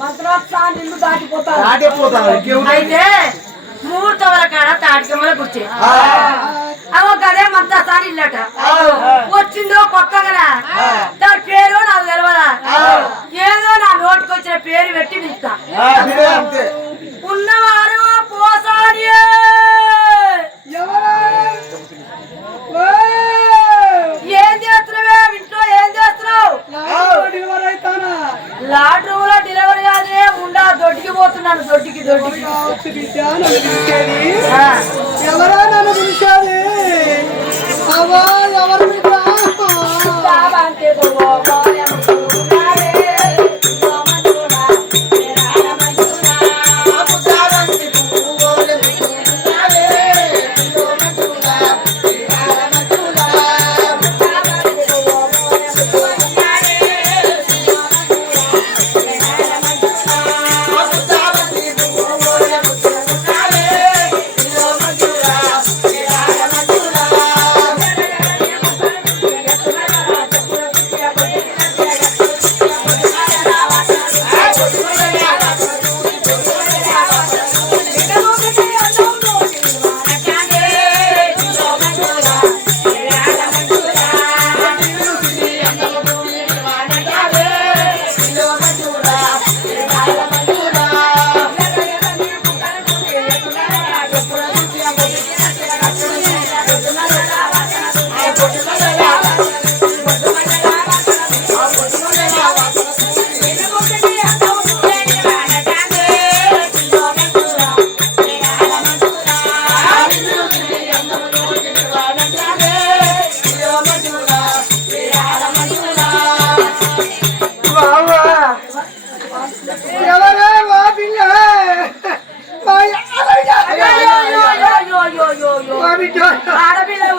మంత్రోత్సాహాన్ని ఇల్లు దాటిపోతారు ఇంకేముంది? అయితే ముహూర్తముల కాడ తాటికమ్మల గుర్చి ఆ, అవ గదే మంత్రసారి ఇల్లట. వచ్చిందో కొత్తగా దాని పేరు నాకు తెలియదా ఏదో నా నోటికి వచ్చిన పేరు పెట్టి పిలుస్తా. ఉన్నవారు పోసారి ఏం! చేస్తున్నావే? ఇంట్లో ఏం చేస్తున్నావు? డెలివరీ అవుతానా లాడ్ రూమ్లో డెలివరీ కాదే ఉండా దొడ్డికి పోతున్నాను దొడ్డికి కావచ్చు బిడ్డ నన్ను పిలిచేది ఎవరా నన్ను పిలిచేది అవా ఎవరు బిడ్డ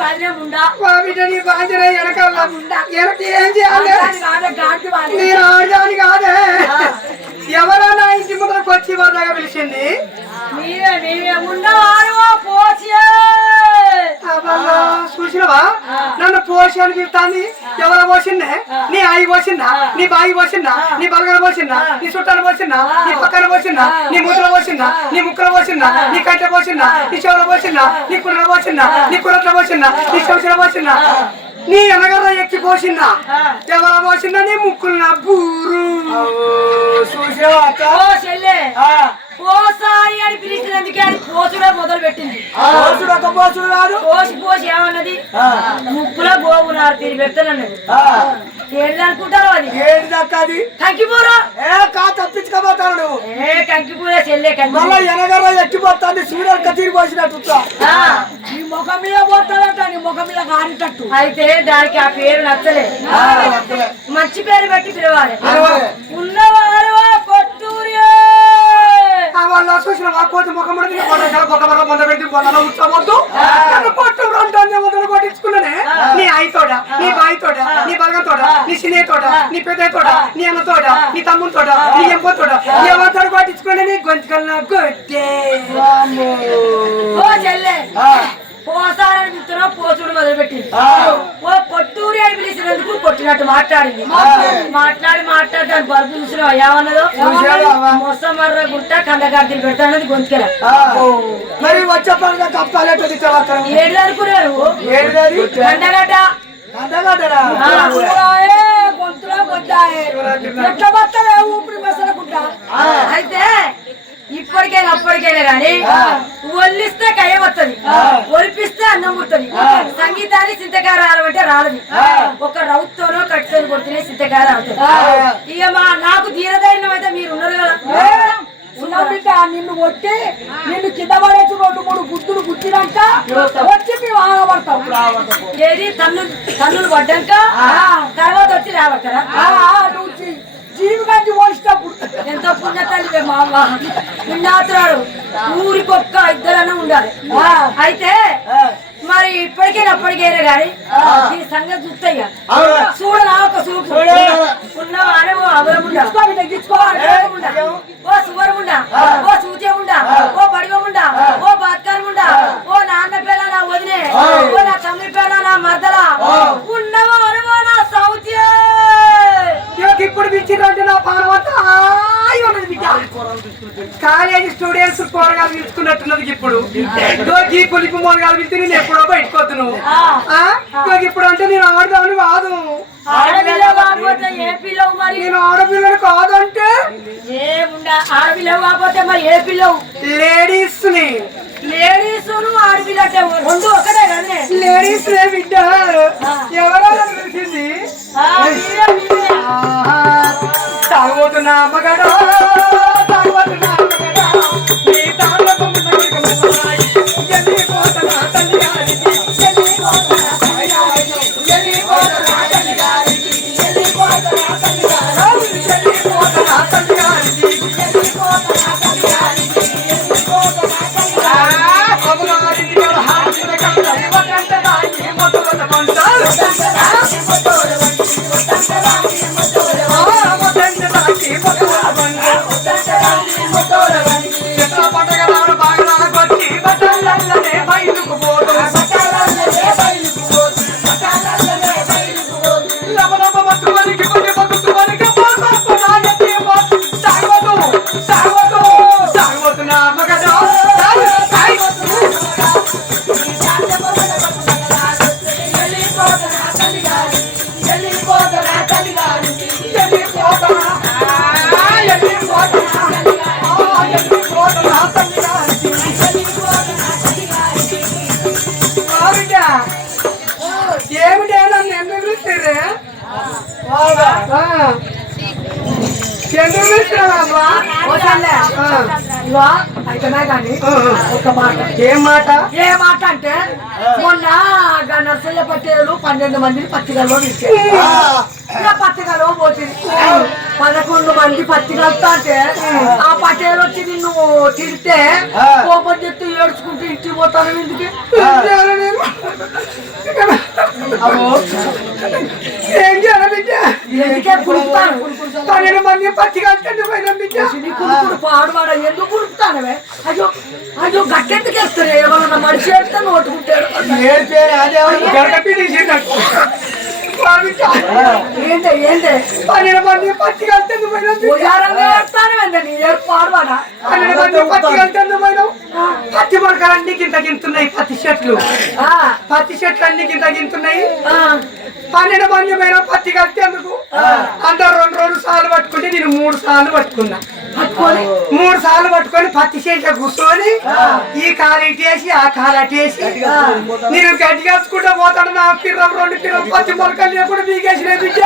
నీ బాధ్యత వెనకాల వెనక ఏం చేయాలి. నేను ఆడదాని కాదే. ఎవరా నా ఇంటి ముందరకు వచ్చి వాళ్ళగా పిలిచింది? మీరే మీరే. ఉన్నవారు అబ్బా, చూసినవా నన్ను పోసి అని పిలుతాంది ఎవరు పోసిందే నీ ఆయి పోసిందా నీ బాయి పోసిందా నీ బలగన పోసిందా నీ చుట్టాలు పోసిందా నీ పక్కన పోసిందా నీ మూతలు పోసిందా నీ ముక్కలు పోసిందా నీ కంట పోసిందా నీ చెవుల పోసిందా నీ కుర్ర పోసిందా నీ కుర్రట్ల పోసిందా నీ చెవుల పోసిందా నీ ఎనగర్ర ఎక్కి పోసిందా ఎవర పోసిందా నీ ముక్కులు నా బూరు చూసావా పోసారి అని పిలిచినందుకే అది పోసుడే మొదలు పెట్టింది పోసుడు ఒక పోసుడు కాదు. పోసి పోసి ఏమన్నది? ముక్కులో గోగునారు తిరిగి పెడతానన్నది. ఆ, ఏంటి అనుకుంటారు అది? ఏంటి అక్క అది? కంకిపూర? ఏ కా తప్పించుకోబోతాను నువ్వు? ఏ కంకిపూర చెల్లె కంకి మళ్ళా ఎనగర ఎక్కిపోతాంది సూర్యుడు కత్తిరి పోసినట్టు. ఆ, నీ ముఖం మీద పోతాడట నీ ముఖం మీద కారిటట్టు. అయితే దానికి ఆ పేరు నచ్చలే. మంచి పేరు పెట్టి పిలవాలి. ఉన్నవారు వాళ్ళ చూసిన మా కోతి ముఖం మీద నీ పొట్ట మర పొంద పెట్టి రెండు కొట్టించుకున్నానే. నీ అయి తోడ నీ బాయి తోడ నీ బలగం తోడ నీ సినే తోడ నీ పెద్ద తోడ నీ అన్న తోడ నీ తమ్ముని తోడ నీ ఎంపో తోడ ఎవరితో కొట్టించుకునే నీ గొంతుకల్లా కొట్టే ఓ చెల్లె. ఆ, పోసారని పిలుస్తున్నా పోసుడు మొదలుపెట్టింది. కొట్టూరి అని పిలిచినందుకు కొట్టినట్టు మాట్లాడింది. మాట్లాడి మాట్లాడి దాని బరుపు చూసిన ఏమన్నదో? మొసమర్ర గుట్ట కందగాడిని పెడతానది గొంతుకెల ఆ. మరి ఏడు అనుకున్నారు. కందగడ్డ. గొంతులో ఎట్లా మసలకుంటా అయితే ఇప్పటికైనా అప్పటికైనా గాని ఒల్లిస్తే కయ్య వస్తుంది ఒలిపిస్తే అన్నం పుడుతుంది సంగీతాన్ని సింతకార ఆడమంటే రాలది ఒక రౌత్తోనో కట్టుతో కొడితేనే సింతకార ఆడుతుంది ఇక మా నాకు ధీరధైర్యం అయితే మీరు ఉన్నారు కదా. నిన్ను కొట్టి నిన్ను కింద పడేసి రెండు మూడు గుద్దులు గుద్దినాక వచ్చి మేము ఆగబడతాం. ఏది తన్ను తన్నులు పడ్డాక తర్వాత వచ్చి రాబడతారా? నువ్వు జీ- జీవి గంజి పోసినప్పుడు ఎంతో పుణ్య తల్లి మా అమ్మ నిన్నాతురాడు ఊరికొక్క ఇద్దరన్నా ఉండాలి. అయితే మరి ఇప్పటికైనా అప్పటికైనా గాని ఈ సంగతి చూస్తాయి? చూడరా ఒక చూపు. చూడాలా? ఉన్నవాడే ఓ అవరముండా ఓ సువరముండా. ఓ సూత్యముండా ఓ బడివముండా. ఓ బతకరముండా ఓ నాన్న పేర నా వదిలే ఓ నా తమ్మి పేర నా మర్దల ఉన్నవాడు నా సౌత్య ఇప్పుడు పిలిచిరంటే నా పానవత హాయి ఉన్నది బిడ్డ. కాలేజీ స్టూడెంట్స్ కూరగాయలు పిలుచుకున్నట్టున్నది ఇప్పుడు. ఈ పులిపి మూరగాయలు పిలిచి నేను ఎప్పుడో బయటకు వద్దును ఆ? ఇదిగో ఇప్పుడు అంటే నేను ఆడదామని కాదు. నేను ఆడపిల్లని కాదంటే? లేడీస్ని పన్నెండు మందిని పత్రికల్లో ఇచ్చారు ఇక పత్రికలో పోతుంది పదకొండు మంది పత్రికలతో అంటే ఆ. పట్టేలు వచ్చి నిన్ను తిడితే కోపం చెప్తూ ఏడ్చుకుంటూ ఇంటికి పోతాను ఇంటికి ఏం చేయాలి బిడ్డ? పన్నెండు మంది పత్తి కలిసి పోయిన బిడ్డ. పాడువాడ ఎందుకు కుడుకుతానవే అయ్యో అయ్యో గట్టెందుకు వేస్తారు? ఏమన్నా తీసిండట. ఆ బిడ్డ ఏంటి ఏంటి పన్నెండు మంది పత్తి కలిసి పన్నెండు మంది పత్తి కలిసి పోయినాం పత్తి మొలకలు అన్ని గింత గింతున్నాయి పత్తి చెట్లు ఆ, పత్తి చెట్లు అన్ని గింత గింతున్నాయి పన్నెండు మంది పోయినా పత్తి కలిసి ఎందుకు అందరు రెండు రెండు సార్లు పట్టుకుంటే నేను మూడు సార్లు పట్టుకున్నా. పట్టుకొని మూడు సార్లు పట్టుకొని పత్తి చేతిలో కూర్చొని ఈ కాలు ఇటేసి ఆ కాలు అటేసి నేను గడ్డి కలుసుకుంటా పోతాడు నా పిర్రం రెండు పిర్రం పత్తి మొలకలు లేకుండా మీకేసిన బిడ్డ.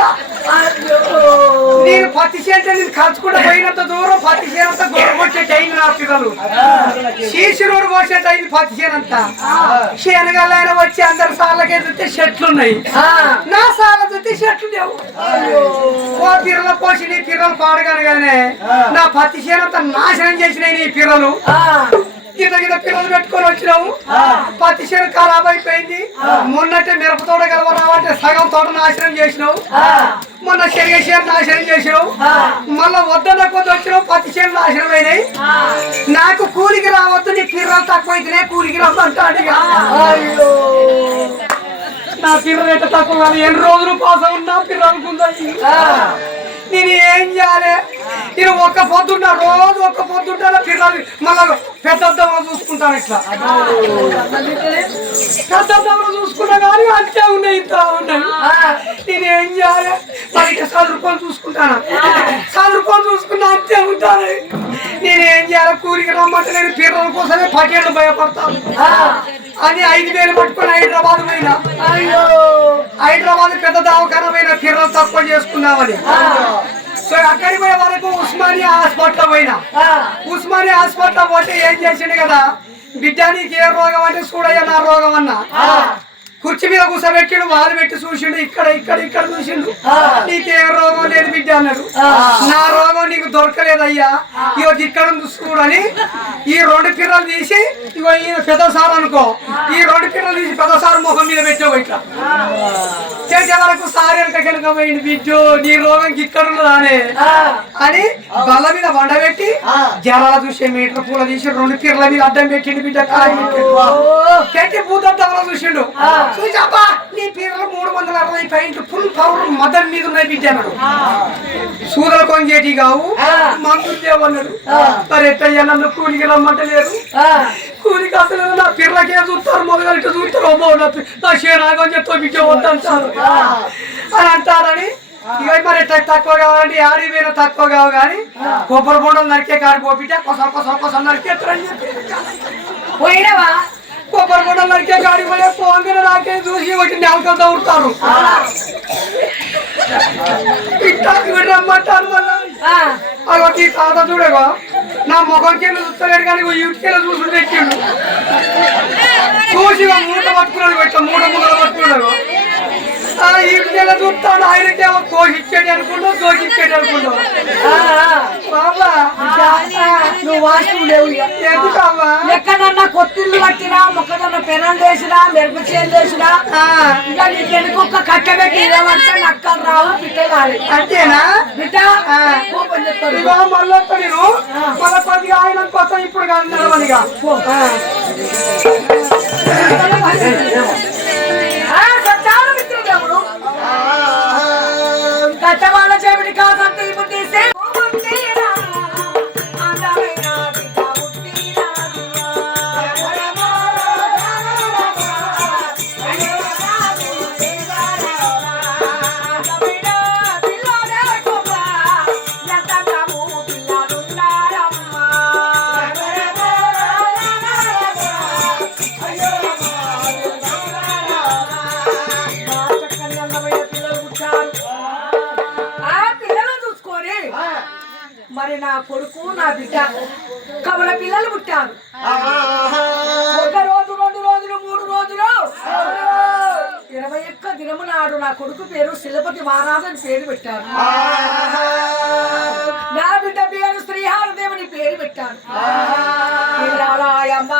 నేను పత్తి చేతిలో నేను కలుసుకుంటా పోయినంత దూరం పత్తి చేనంత గొడవచ్చేటి అయింది నా పిల్లలు. శీసి రోడ్డు పోసేట అయింది పత్తి చేనంత. శనగలైన వచ్చి అందరి సార్లకి ఎదిరితే చెట్లు ఉన్నాయి. నా సాల చూస్తే చెట్లు లేవు. ఓ పిర్రల పోసి నీ పిర్రలు పాడగనగానే నా పత్తి చేనంత నాశనం చేసినాయి నీ ఆ, గిద గిద పిల్లలు పెట్టుకొని వచ్చినావు. పత్తి చేను ఖరాబ్ అయిపోయింది. మొన్నట్టే మిరప తోట కలవరావంటే సగం తోట నాశనం చేసినావు. మొన్న చేను నాశనం చేసినావు. మళ్ళా వద్దన్న కొద్ది వచ్చినావు పత్తి చేను నాశనం అయినాయి నాకు కూలికి రావద్దు నీ పిర్రలు తక్కువ అయితేనే కూలికి రమ్మంటాడు. అయ్యో. నా పిల్లలు ఎట్ట తక్కువ ఎన్ని రోజులు పాస్ ఉన్నా పిల్లలుకుందా నేను ఏం చేయాలి? నేను ఒక్క పొద్దున్న రోజు ఒక్క పొద్దుంటా పిల్లలు మళ్ళా పెద్దమ్మలు చూసుకుంటాను ఇట్లా. పెద్దమ్మలు చూసుకున్నా కానీ అంతే ఉన్నాయి ఇంత ఉన్నాయి. నేను ఏం చేయాలి? మరి చదువుకొని చూసుకుంటాను? చదువుకొని చూసుకున్నా అంతే ఉంటాను. నేను ఏం చేయాలి? కూలికి రమ్మంటే నేను పిల్లల కోసమే పటేళ్ళు భయపడతాను అని ఐదు వేలు పట్టుకొని హైదరాబాద్ పోయినా. అయ్యో. హైదరాబాద్ పెద్ద పోయిన పిల్లలు తక్కువ చేసుకున్నామని. సో అక్కడికి పోయే వరకు ఉస్మానియా హాస్పిటల్ పోయినా. ఉస్మానియా హాస్పిటల్ పోతే ఏం చేసిండు కదా? బిడ్డ నీకు ఏ రోగం అంటే చూడయ్యా నా రోగం అన్నా. కుర్చీ మీద కూర్చోబెట్టిండు వాళ్ళు పెట్టి చూసిండు ఇక్కడ ఇక్కడ ఇక్కడ చూసిండు. నీకేం రోగం లేదు బిడ్డ అన్నాడు. నా రోగం నీకు దొరకలేదయ్యా. ఇగో ఇక్కడ చూడని ఈ రెండు పిల్లలు తీసి ఇగో ఈ పెద్ద సార్ అనుకో. ఈ రెండు పిల్లలు తీసి పెద్ద సార్ ముఖం మీద పెట్టావు ఇట్లా. చేసే వరకు సార్ వెనక కనుక పోయింది బిడ్డు నీ రోగం ఇక్కడ ఉన్నదానే అని. బల్ల మీద వండబెట్టి జరాల చూసే మీటర్ పూల తీసి రెండు పిర్ల మీద అడ్డం పెట్టిండు బిడ్డ కాయ. పెట్టి భూతత్వంలో చూసిండు. చూసాపా నీ పీర్లు మూడు వందల అరవై పాయింట్లు ఫుల్ పవర్ మదన్ మీద ఉన్నాయి బిడ్డ అన్నాడు. సూదల కొంగేటి కావు మందులు దేవన్నాడు మరి ఎట్టయ్యా నన్ను కూలికి రమ్మంటలేరు. కూలికి అసలు నా పిర్లకే చూస్తారు? మొదలు ఇట్లా చూస్తారు. అమ్మో నా షేరాగం చెప్తా బిడ్డ వద్దంటారు. అని అంటారని. ఇక మరి తక్కువ కావాలంటే ఆడి వేలు తక్కువ కావు కానీ కొబ్బరి బొండలు నరికే కాడి పోపిట కొస కొస కొస నరికేస్తారని చెప్పి. పోయినవా? కొబ్బరి బొండలు నరికే కాడి పోయే పోంగిన నాకే చూసి ఒకటి నెలకలు తవ్వుతారు ఇట్టాకి రమ్మంటారు మళ్ళా. తాత చూడగా నా ముఖం కింద చూస్తలేడు కానీ యూటికెళ్ళ చూసుడు పెట్టిండు. చూసి మూట పట్టుకున్నాడు పెట్టా మూడ మూడ పట్టుకున్నాడు. యూటికెళ్ళ చూస్తాడు ఆయనకేమో కోసిచ్చేది అనుకుంటూ దోషిచ్చేది అనుకుంటూ. బాబా నువ్వు వాస్తు లేవు ఎక్కడన్నా కొత్తిల్లు కట్టినా మొక్కజొన్న పెనం వేసినా మిరప చేలు వేసినా ఆ, ఇంకా నీకెందుకు ఒక్క కట్టబెట్టి ఇవ్వమంటే నక్కలు రావు పిట్టగాలి అంతేనా? బిడ్డ ఆ. కోపం చెప్తాడు ఇగో మళ్ళీ నేను మళ్ళీ కొద్దిగా ఆయన కొత్త ఇప్పుడు కాదు నడవనిగా Come on. మరి నా కొడుకు నా బిడ్డ కమల పిల్లలు పుట్టారు. ఒక రోజు రెండు రోజులు మూడు రోజులు. ఇరవై ఒక్క దినము నాడు నా కొడుకు పేరు శిలపతి మహారాజు అని పేరు పెట్టారు. నా బిడ్డ పేరు శ్రీహారదేవుని పేరు పెట్టారు. పిల్లలాయమ్మ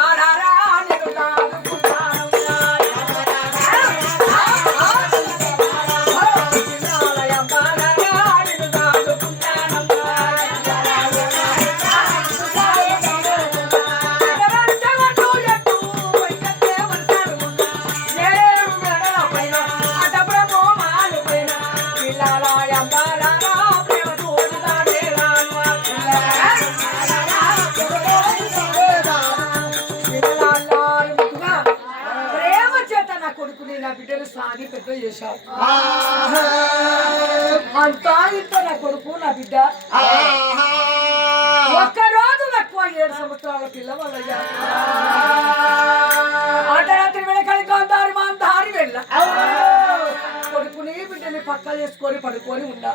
నా బిడ్డలు సాగి పెద్ద చేశావు. అంతా ఇంత నా కొడుకు నా బిడ్డ. ఒక్క రోజు తక్కువ ఏడు సంవత్సరాల పిల్లవాళ్ళయ్యా. అర్ధరాత్రి వెనకలి కాంతారి మా దారి వెళ్ళ. కొడుకుని బిడ్డని పక్క చేసుకొని పడుకొని ఉన్నా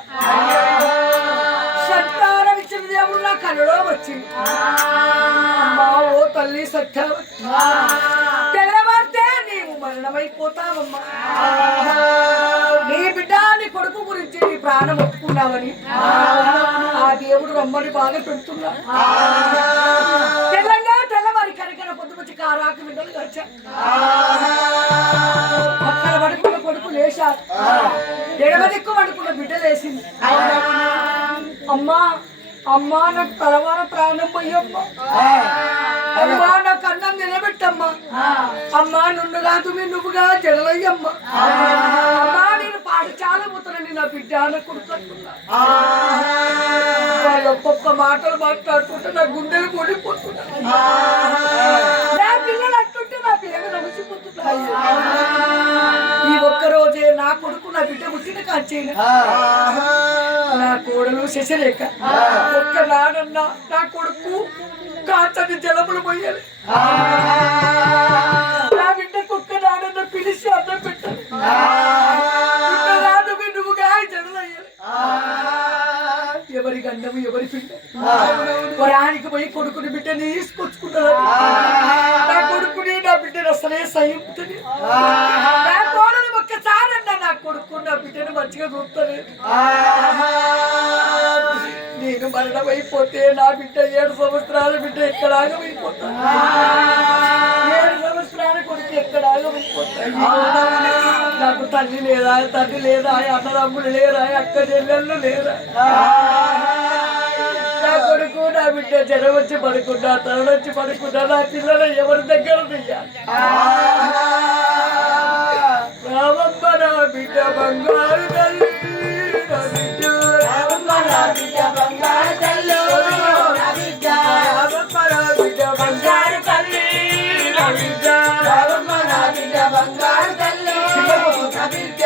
సంతానం ఇచ్చిన దేవుడు నా కళ్ళలో వచ్చింది. అమ్మా ఓ తల్లి నీవు మరణమైపోతావమ్మా నీ బిడ్డ నీ కొడుకు గురించి నీ ప్రాణం ఒప్పుకున్నావని. ఆ దేవుడు రమ్మని బాగా పెడుతున్నా. తెల్లంగా తెల్లవారి కరికన పొద్దుపచ్చి కారాకు బిడ్డలు వచ్చా పక్కన పడుకున్న కొడుకు లేచారు. ఎడమ దిక్కు పడుకున్న బిడ్డ లేసింది అమ్మా అమ్మా నాకు తలవార ప్రాణం పోయమ్మా. అమ్మా నాకు అన్నం నిలబెట్టమ్మా. అమ్మా నున్ను కాదు మీ నువ్వుగా జడలయ్యమ్మా. అమ్మా నేను పాఠశాల పోతానని నా బిడ్డ నా కొడుకుంటున్నా వాళ్ళు ఒక్కొక్క మాటలు మాట్లాడుతుంటే నా గుండెలు కూడిపోతున్నా నా పిల్లలు అంటుంటే నా పిల్లలు నడిచిపోతున్నాయి ఈ ఒక్క రోజే నా కొడుకు నా బిడ్డ పుట్టిన కాచేన నా కోడలు శశలేక ఒక్క నాడన్నా నా కొడుకు కాచని జలములు పోయాలి. తండ్రి లేదా అన్నదమ్ముడు లేరా అక్క చెల్లెళ్ళు లేరా? కొడుకు నా బిడ్డ జనం వచ్చి పడుకున్నా తనడొచ్చి పడుకున్నా నా పిల్లలు ఎవరి దగ్గర రామమ్మ నా బిడ్డ బంగారు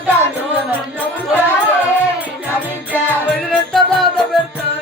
nunca, nunca, nunca, nunca, nunca, nunca, nunca,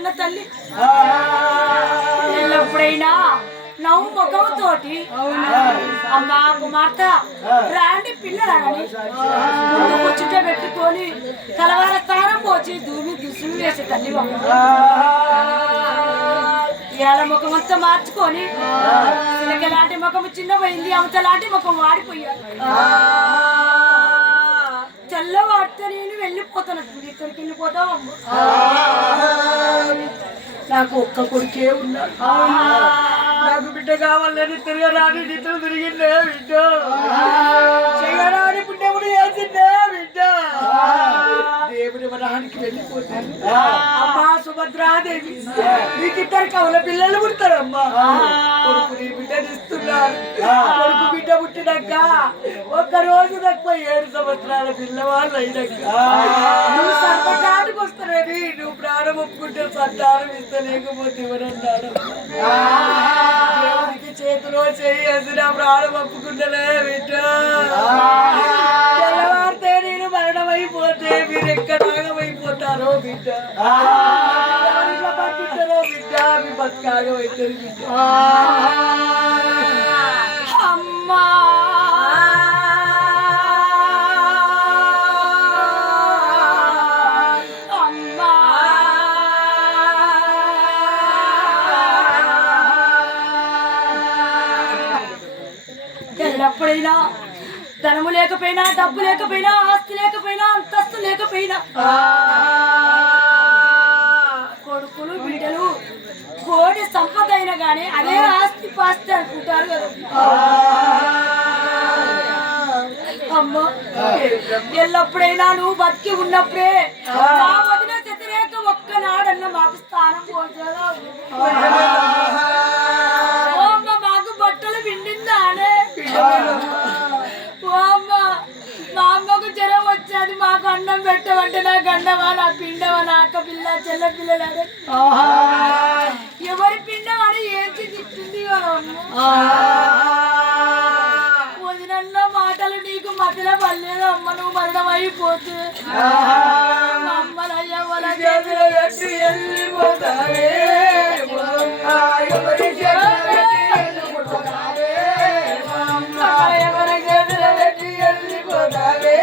అన్న తల్లి. ఎప్పుడైనా నవ్వు ముఖంతోటి అమ్మా కుమార్తె రాండి పిల్లలని ముచ్చుట పెట్టుకొని కలవాల స్థానం పోచి దూమి దుసు వేసే తల్లి ఇవాళ ముఖం అంతా మార్చుకొని ఇలాంటి ముఖం చిన్నపోయింది అంత లాంటి ముఖం వాడిపోయారు కళ్ళ వాడితే నేను వెళ్ళిపోతాను. ఎక్కడికి వెళ్ళిపోతావు నాకు ఒక్క కొడుకే ఉన్నాడు. నాకు బిడ్డ కావాలని తిరగరాని నిద్ర తిరిగిందే బిడ్డ. చెయ్యరాని బిడ్డ కూడా వేసిందే బిడ్డ. దేవుని వనానికి వెళ్ళిపోతాను అమ్మా సుభద్రాదేవి నీకిద్దరు కవుల పిల్లలు పుడతారమ్మా. కొడుకు నీ బిడ్డనిస్తున్నారు. కొడుకు బిడ్డ పుట్టినాక ఒక్క రోజు తక్కువ ఏడు సంవత్సరాల పిల్లవాళ్ళు అయినాక నువ్వు సర్వకానికి వస్తున్నావి నువ్వు ప్రాణం ఒప్పుకుంటే సంతానం ఇస్తలేకపోతే ఇవ్వనన్నాడు దేవునికి చేతిలో చేసి నా ప్రాణం ఒప్పుకుంటలే బిడ్డ ఎక్కడ నాగమైపోతారో బిడ్డ. బతుకుతారో బిడ్డ. మీ బతకాగమైతుంది బిడ్డ. అమ్మా అమ్మా. లేకపోయినా డబ్బు లేకపోయినా ఆస్తి లేకపోయినా అంతస్తు లేకపోయినా. కొడుకులు బిడ్డలు కోటి సంపద అయినా గానీ అదే ఆస్తి పాస్తి అనుకుంటారు కదా. అమ్మ ఎల్లప్పుడైనా నువ్వు బతికి ఉన్నప్పుడే నా వదిన వ్యతిరేక ఒక్కనాడన్న మాకు స్థానం అమ్మ మాకు బట్టలు పిండిందానే ఓ అమ్మ మా అమ్మకు జ్వరం వచ్చేది మాకు అన్నం పెట్టమంటే నా గండవా నా పిండవా నా అక్క పిల్ల చెల్ల పిల్లలు ఎవరి పిండం అని ఏంచి తిట్టింది వదినన్న మాటలు నీకు మధ్యలో పర్లేదు అమ్మ నువ్వు మరణం అయిపోతే. అమ్మలయ్య వాళ్ళ చేతిలో పెట్టి వెళ్ళిపోతావే ఆ ఎవరి చేతిలో వెళ్ళిపోతావే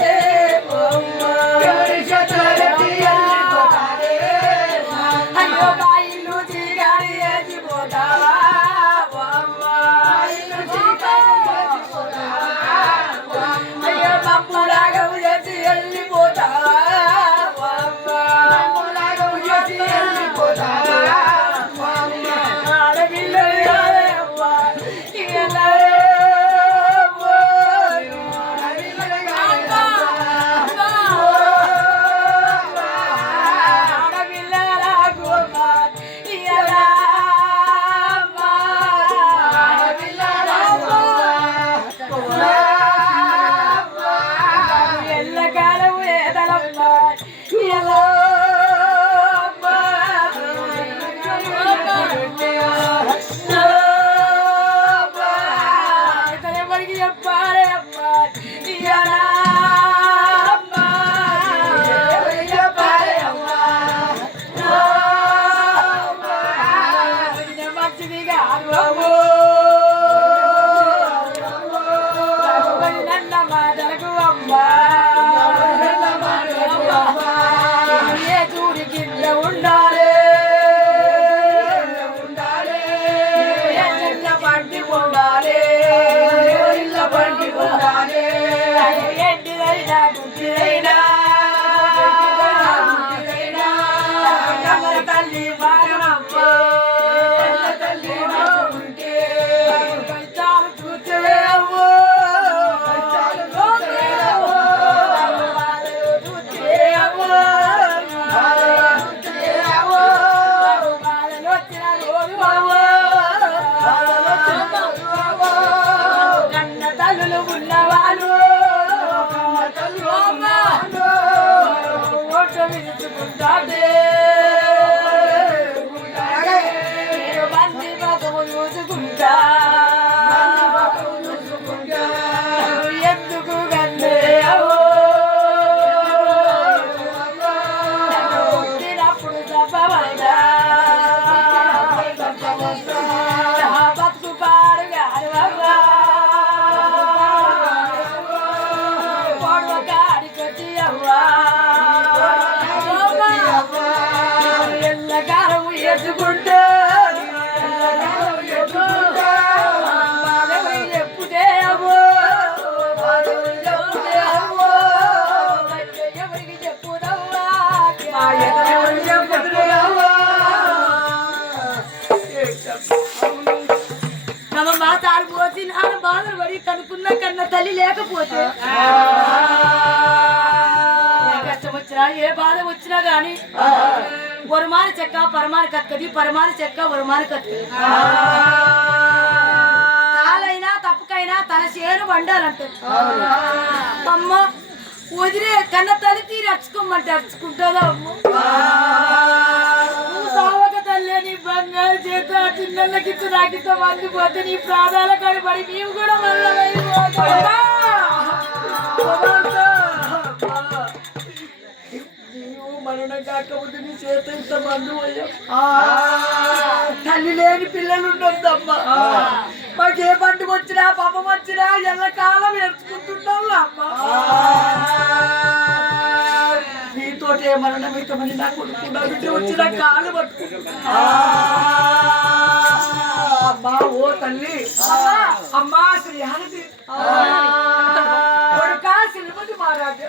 కనుక్కున్న కన్న తల్లి లేకపోతే ఏ కష్టం వచ్చినా ఏ బాధ వచ్చినా గాని వరుమాని చెక్క పరమాని కక్కది పరమాని చెక్క వరుమాని కక్కది తాళైనా తప్పుకైనా తన చేను వండాలంటది అమ్మ వదిలే కన్న తల్లి తీరి అచ్చుకోమంటే అచ్చుకుంటుందా అమ్మ? చేత చిన్నలకింత నాకింత మంది పోతే నీ ప్రాణాల కనబడి మేము కూడా నీవు మరణం కాకపోతే నీ చేత ఇంత మందు తల్లి లేని పిల్లలు ఉండొద్దమ్మా. మాకే పండు వచ్చినా పాపం వచ్చినా ఎల్లకాలం నేర్చుకుంటున్నాం అమ్మా. నీతో ఏ మరణం ఇతమని నా కొడుకు నా బిడ్డ వచ్చిన కాలు పట్టుకుంటున్నా అమ్మా ఓ తల్లి. అమ్మా శ్రీ హరది. కొడుకా శ్రీమతి మహారాజు.